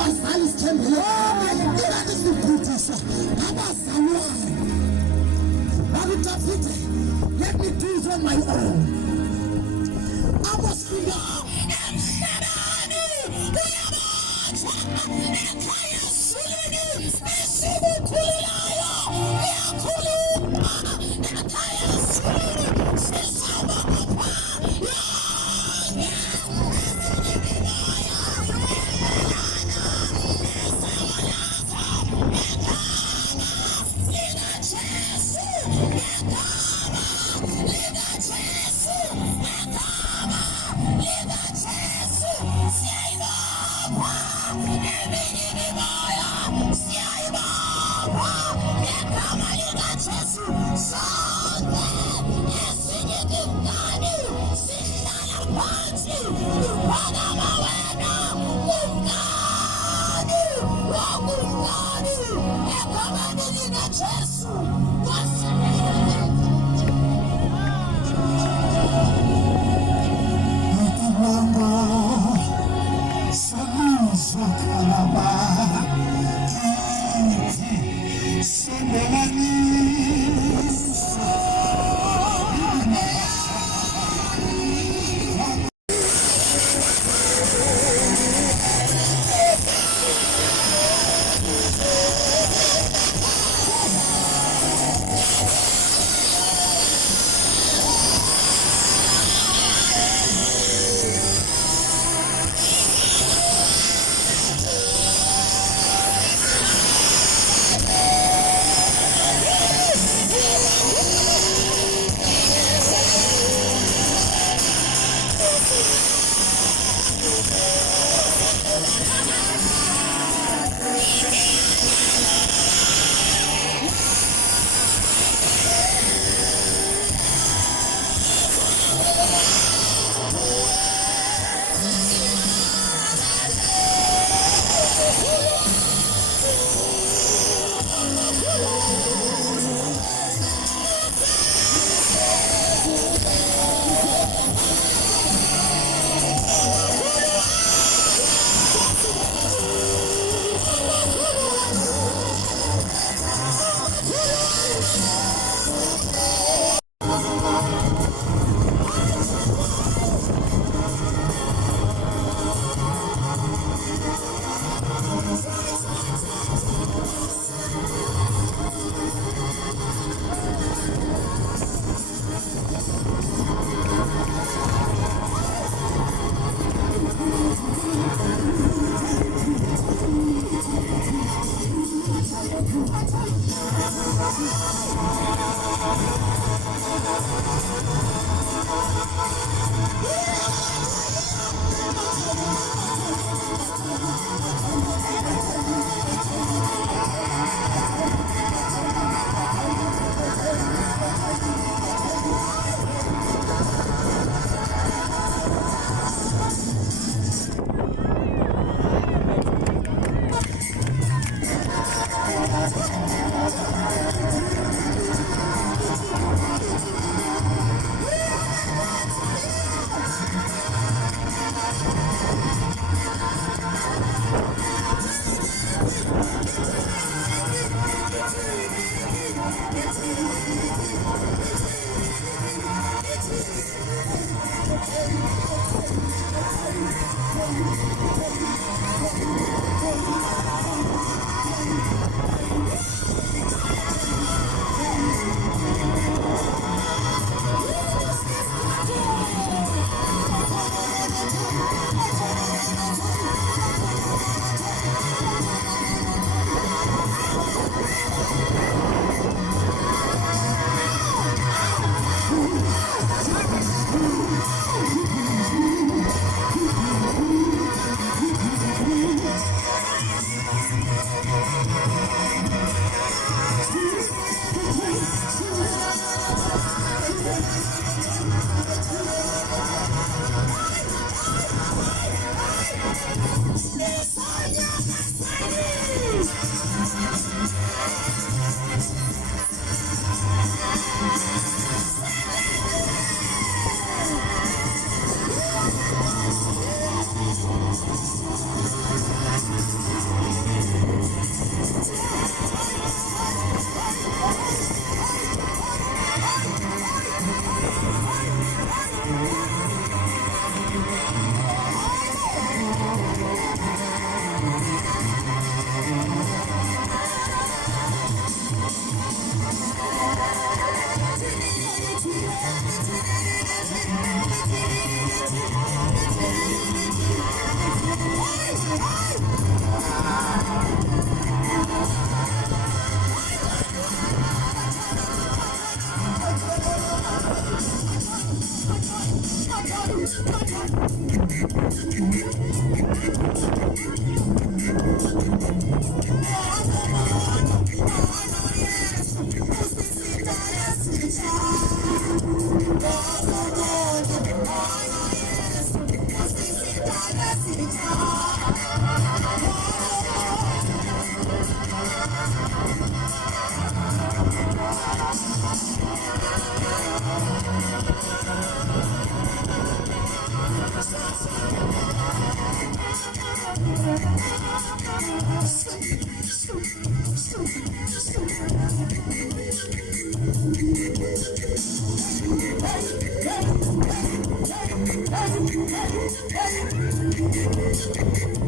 abazali sithembele iranisiphutisa abazalwayo babidavide. Let me do it on my own. Abasifika emhlabeni uyabotshwa ekhaya silini esibukhululayo iyakhuluma ekhaya silini sisabakupha What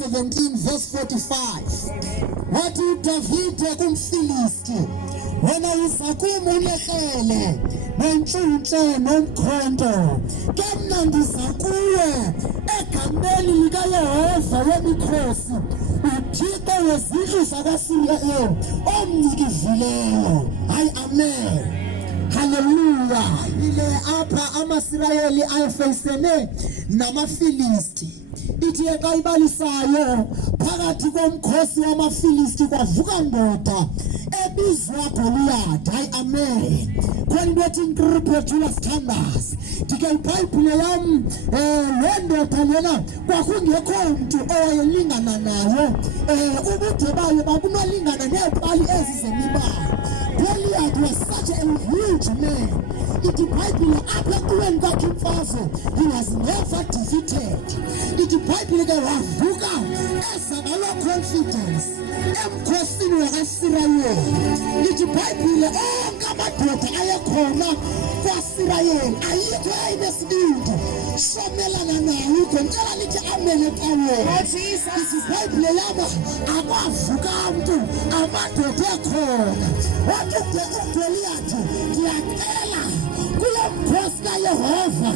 17 verse 45. Wathi uDavide kumfilisti, wena uza kum ulehlele nentshuntshe nomkhonto, ke mna ndiza kuwe egameni likaYehova wemikhosi, uThixo wezindlu zakwaSirayeli omnyikizileyo. Hayi, amen. Hallelujah. Ile apha amaSirayeli ayefeyisene namafilisti. Ithi xa ibalisayo phakathi komkhosi wamaFilisti kwavuka ndoda ebizwa Goliath. Hayi, amen. Khona into ethi inkripetula sithandazi. Ndike iBhayibhile yam le ndoda lena kwakungekho mntu owayelingana nayo. Ubude bayo babunolingana neepali ezi zemibala. Goliath was such a huge man. Ithi iBhayibhile apha ekuweni kwakhe imfazwe, he was never defeated. Ithi iBhayibhile ke wavuka ezabalwa confidence emkhosini wakaSirayeli. Ithi iBhayibhile onke amadoda ayekhona kwaSirayeli ayikho ayinesibindi somelana nayo. Ngicela lithi amen ecaweni. Ithi iBhayibhile yaba akwavuka mntu amadoda ekhona. Wathi uGoliath, ndiyacela kulo mkhosi kaYehova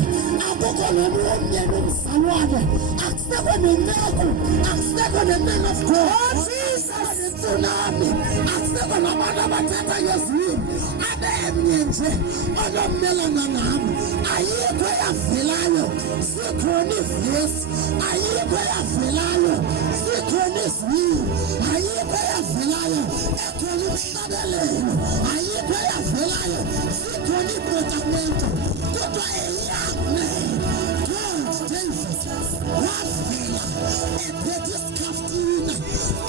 akukho nomnye omnye nomzalwane, akusekho nenceku, akusekho ne-man of God, akusekho netsunami, akusekho nabantu abathatha ngezilimi abemnye nje onomelana nami. Ayikho eyavelayo, zikhona ivesi. Ayikho eyavelayo, zikhona izilimi. Ayikho eyavelayo, ekhona umhlabelelo. Ayikho eyavelayo, zikhona iprotamento. Kodwa eyoung man called David wavela ephethe isikhafutina.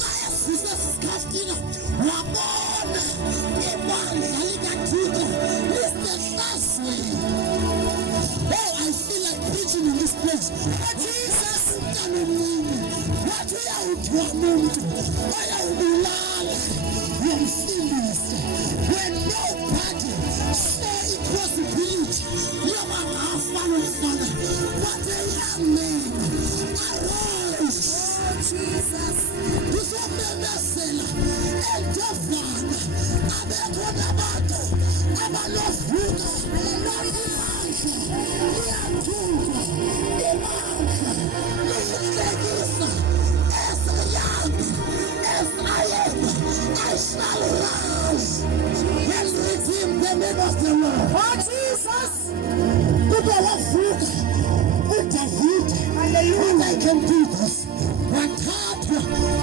Xa esise isikhafutina wabona ibandla likaThixo lisehlazweni. Oh, I feel like preaching in this place. Jesus mntana omncinci wathi uyawuthwa umuntu oyawubulala yomfilisti when nobody saw i-possibility yoba ngafa lo mfana. What a young man arose. Jesus ndizomemezela eNdovana abekhona abantu abanovuka namandla liyathunga ibandla liyihlekisa. As a young as I am, I shall rise and redeem the name of the Lord. Oh Jesus, kuba wavuka uDavide. And I can do this. Wathathwa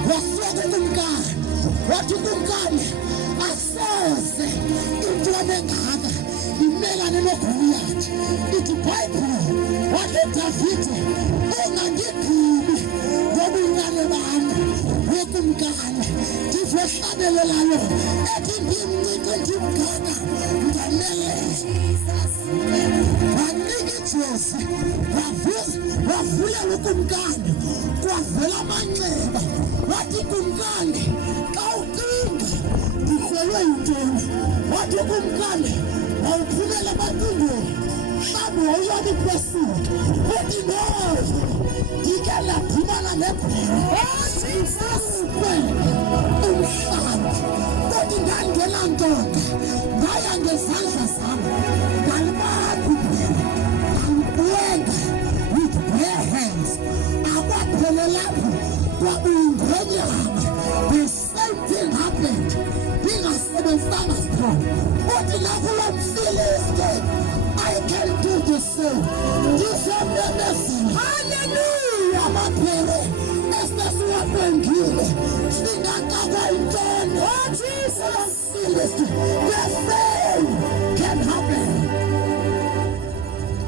wafika kumkani, wathi kumkani asoze into engaka imelane noGoliath. Ithi iBhayibhile wathi uDavide, ungangigqibi ngobuncane bami wekumkani, ndizohlabelelayo ethi ndimncinci ndimgaka ndaneleyo. Wanika ijezi wavulela ukumkani, kwavela amanxeba. Wathi kumkani, xa ucinga ndifelwe yintoni? Wathi kumkani, wawuphumela emacingweni, mhlawumbi wawuyona ipresidi. Uthi no, ndike laphumana nebhele umhlaba. Uthi ndangenantonga, ndaya ngezandla zam ngalibamba ibhele, ngalibwenga with bare hands. Akwaphele lapho kwakuyingonyama. The same thing happened. Ndingasebenzanga khona. Uthi nakulo mfilisti, I can do the same. Ndizomemezela. Hallelujah. Amaphele esesiwabhengile singakakwa intoni. Oh Jesus, Philistine, the same can happen.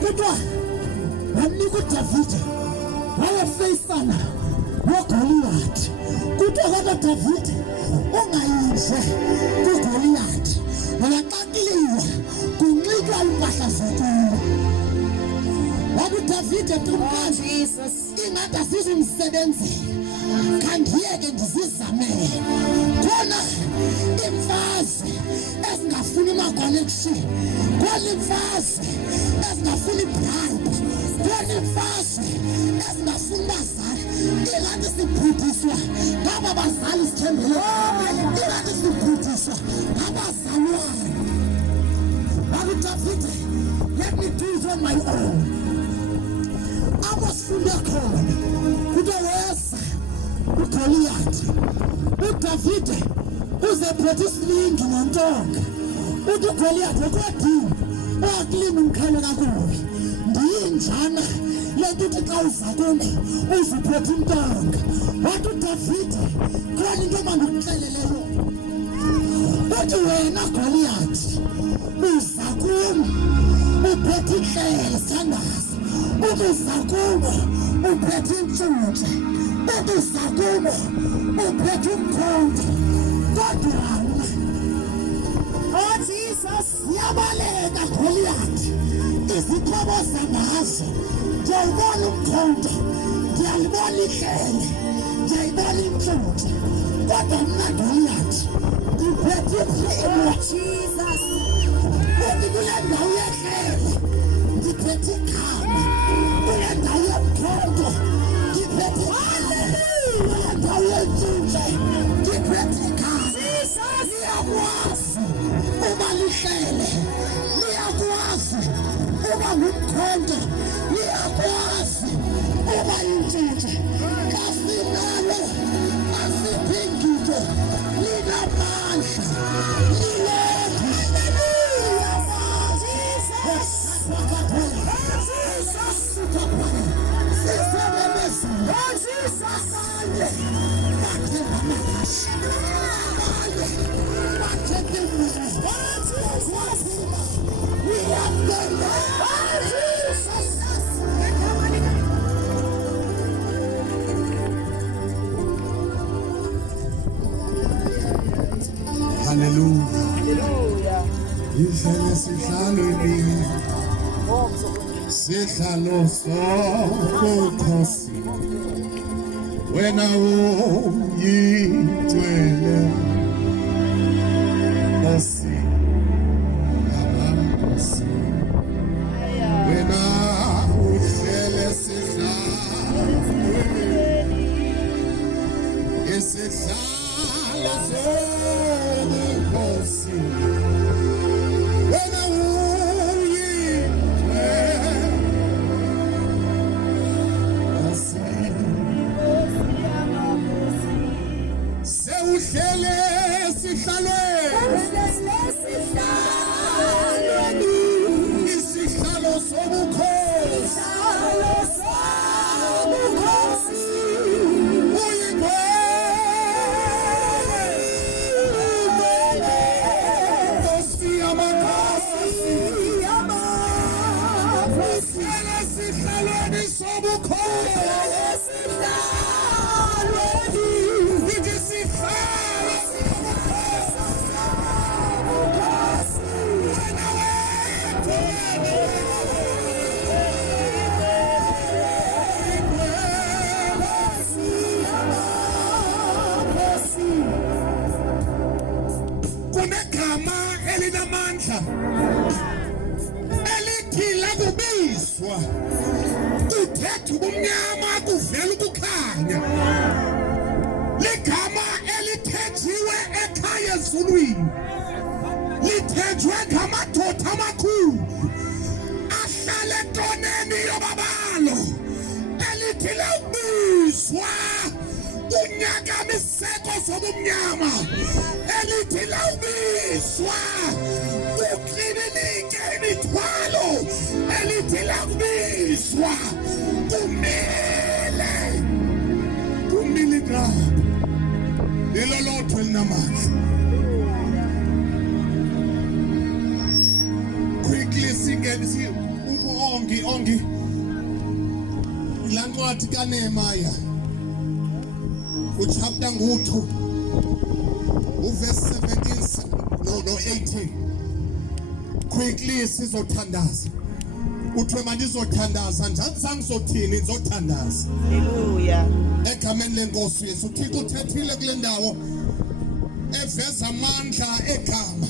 Kodwa wamnika uDavide wayefeyisana noGoliath. Kodwa kaDavide ungayinje kuGoliath, ngoba xa kuliwa kunxitywa impahla zokulwa. Wathi uDavide kumkani, ingathi asizumsebenzela, khandiyeke ndizizamele. Khona imfazwe ezingafuni ama-connection, khona imfazwe ezingafuni bribe, khona imfazwe ezingafuni bazali. Ingathi sibhudiswa ngaba bazali sithembele. Ingathi sibhudiswa ngabazalwane. Bathi David, let me do it on my own. Abasifunde khona kude wesa uGoliath. uDavide uzephethe isilingi nontonga. Uthi uGoliath ekwedini wakulima umkhale kakubi. Ndiyinjana lento uthi xa uza kumi uziphethe intonga. Wathi uDavide khona into mandikuxeleleyo. Uthi wena Goliath uza kumi uphethe ihlelo sandazi. Uza kumi uphethe intshuthe. Uza kumi uphethe umkhonto. Kodwa oh Jesus, yabaleka Goliath. Izixhobo zamazwe ndiyayibona umkhonto, ndiyalibona ihlele, ndiyayibona intshuthe. Kodwa mna Goliath ndiphethe ihlelo. Jesus, uthi kule ndawo yehlele ndiphethe ikhama, kule ndawo yomkhonto ndiphethe ikhama, kule ndawo yentshuthe ndiphethe ikhama. Liyakwazi uba lihlele, liyakwazi uba ngumkhonto, liyakwazi uba yintshuthe. Kasinalo asiphingile, linamandla, lilekho. Hallelujah. Ihlele sihlalweni. Sihlalo sobukhosi. Wena uyingcwele. Nkosi yabankosi. Wena uhlele sihlalweni. Isihlalo sobukhosi. Wena uyingcwele. Sewuhlele esihlalweni. Isihlalo sobukhosi. Uyingcwele. Nkosi yamakhosi. Uhlele esihlalweni sobukhosi. Ithi sihlalo sobukhosi. Wena wethu. Kunegama elinamandla elithi lakubizwa kuthetha ubumnyama kuvela ukukhanya. Ligama elithethiwe ekhaya ezulwini, lithethwe ngamadoda amakhulu ahlala entoneni yobabalo, elithi lawubizwa unyakamiseko zobumnyama, elithi lawubizwa uklinilike imithwalo, elithi lawubizwa kumile grab lelo lotho elinamandla. Quickly singene ongi la ncwadi kaNehemiya uchapter 2 uverse 17 no 18. Quickly sizothandaza. Uthe manje izothandaza njalo sangizothini izothandaza. Hallelujah. Egameni lenkosi Yesu uThixo uthethile kule ndawo eveza amandla egama.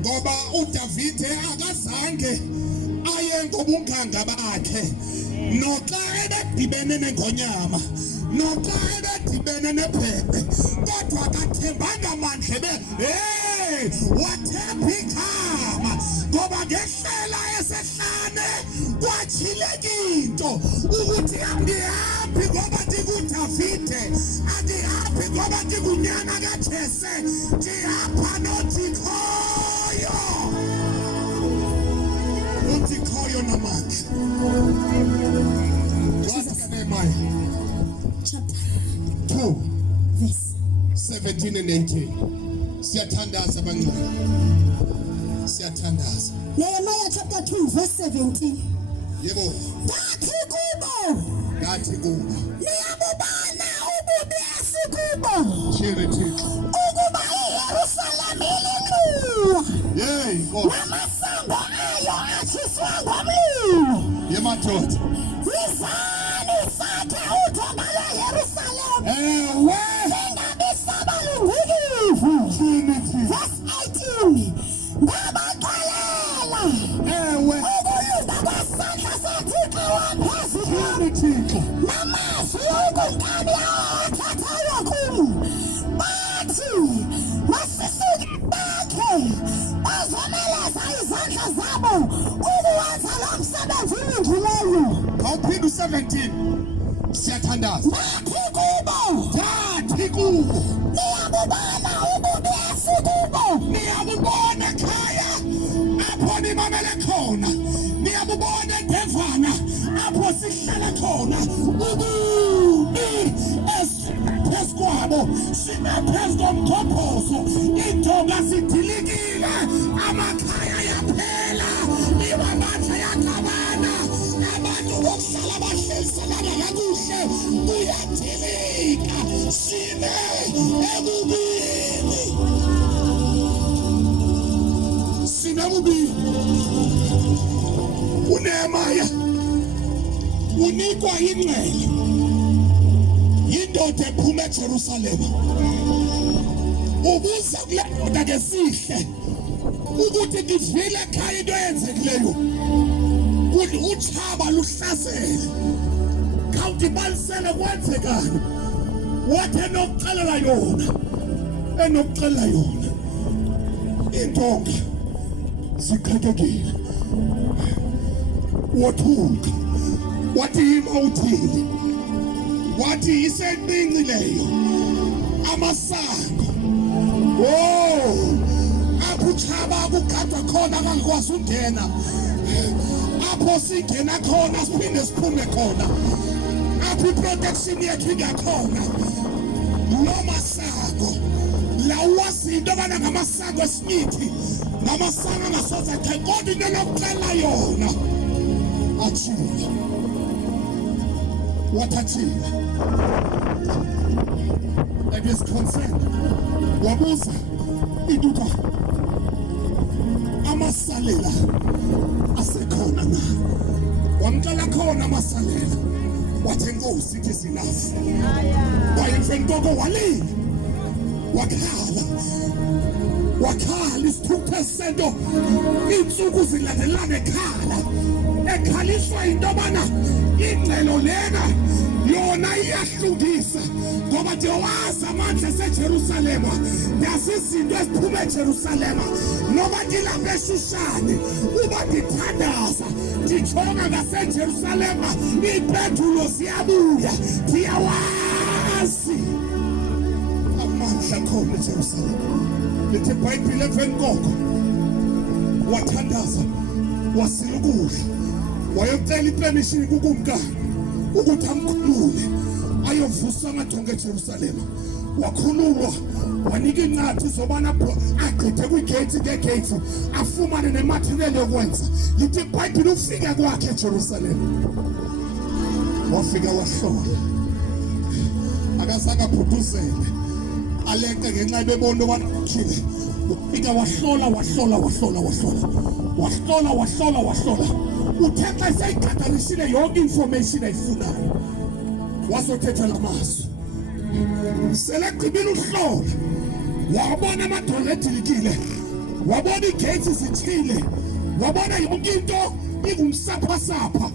Ngoba uDavide akazange aye ngobunganga bakhe, noxa ebedibene nengonyama, noxa ebedibene nephephe, kodwa kathembanga mandlebe. Hey, wathemba igama, ngoba ngehlela esehlane kwatshileka into ukuthi angihambi ngoba ndikuDavide, angihambi ngoba ndikunyana kaJese, ndihamba noThixoyo. uThixoyo namandla. Wathi kaNehemiah Chapter 2, verse 17 and 18. Siyathandaza bangcwele. Siyathandaza. Nehemiah chapter 2 verse 17. Yebo, Ngathi kubo, ngathi kuba niyabubona ububisi kubo, shire Thixo. ukuba iYerusalema ilinxiwa, Yey, Nkosi. namasango ayo atshiswa ngomlilo. Yemadoda. Yizani sakhe uthemba lweYerusalema, Ewe. singabisaba lungukivu. Verse 18. Ngabaxelela Ewe. ukuyuda kwesandla seThixo waphezulu, Thixo. namazwi okunkabi awathathayo kum. Bathi masisuke bakhe bazomeleza izandla zabo ukuwenza lo msebenzi ulungileyo. Awuphinde u-17. Siyathandaza. Ngathi kubo, Ngathi kubo niyabubona ububisi kubo, niyabubona ekhaya apho nimamele khona, niyabubona endevana apho sihlala khona, ububi esiphezu kwabo, sinaphezu komthophozo, intonga sidilikile, amakhaya yaphela, imamandla yagabana, abantu bokuhlala bahleliselana kakuhle kuyadilika, sime ebubini, sime ebubini. uNehemiah unikwa ingcele yindoda ephuma eJerusalema, ubuza kule ndoda ngesihle ukuthi ngivile ekhaya into eyenzekileyo, utshaba luhlasele, khawudibalisele kwenzekani. Wathi enokuxelela yona intonga ziqhekekile, wothuka, wathi yima uthini, wathi yisenqincileyo amasango. Apho utshaba akugadwa khona akangikwazi ungena, apho singena khona siphinde siphume khona, apho iprotection yethu ingakhona. Lo masango lawazi into yobana ngamasango esinyithi, ngamasango angasoze athe, kodwa into lokuxela yona athile. Wathi athile and is concerned. Wabuza induka amasalela asekhona na, wamxela khona amasalela. Wathi Nkosi ithi sinafu, wayemfeni koko walila, wakhala isithupha sento, iintsuku zilandelana ekhaliswa into yobana ingcelo lena yona iyahlungisa, ngoba ndiyawazi amandla aseJerusalema, ndazi izinto eziphuma eJerusalema. Noba ndilapha eShushani, uba ndithandaza ndijonga ngaseJerusalema, iimpendulo ziyabuya, ndiyawazi amandla khona eJerusalema. Lithi iBhayibhile emveni koko wathandaza, wasila ukudla, wayocela ipermission kukumkani ukuthi amkhulule ayovusa amathonga eJerusalema. Wakhululwa, wanika incwadi zobana agqithe kwiigeyithi ngeegeyithi afumane nematerial yokwenza. Lithi iBhayibhile ufika kwakhe eJerusalema, wafika wahlola, akazange abhuduzele aleqe ngenxa ebebona ubana uthile. Ufika wahlola, uthe xa seyiqhathanisile yonke information ayifunayo, wazothetha la mazwi. Selegqibile uhlola, wabona amadolo edilikile, wabona iigeyithi zithile, wabona yonke into ingumsaphasapha.